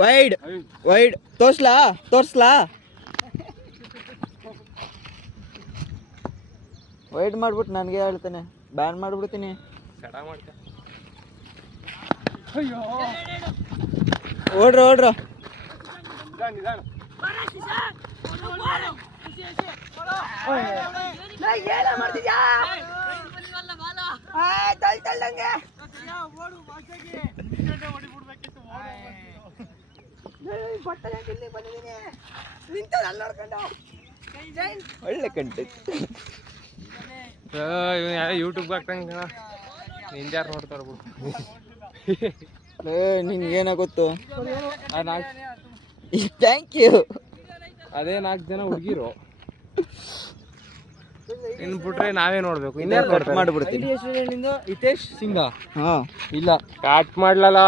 Wide wide ತೋರ್ಸ್ಲಾ wide ಮಾಡ್ಬಿಟ್ಟು ನನಗೆ ಹೇಳ್ತಾನೆ ಬ್ಯಾನ್ ಮಾಡ್ಬಿಡ್ತೀನಿ. ಓಡ್ರ ಒಳ್ಳೆ ಕಂಟೆಂಟ್. ಯೂಟ್ಯೂಬ್ ಹಾಕ್ತಂಗ ನಿಂದ್ಯಾರು ನೋಡ್ತಾರ ಬಿಡು. ನಿನ್ಗೇನಾಗುತ್ತು? Thank you. ಅದೇ 4 ಜನ ಹುಡುಗಿರು ಇನ್ ಬಿಟ್ರೆ ನಾವೇ ನೋಡ್ಬೇಕು. ಇನ್ನೇ ಮಾಡ್ಬಿಡ್ತೀನಿ. ಹಿತೇಶ್ ಸಿಂಗ ಹಾ ಇಲ್ಲ ಕಾಟ್ ಮಾಡ್ಲಲ್ಲ.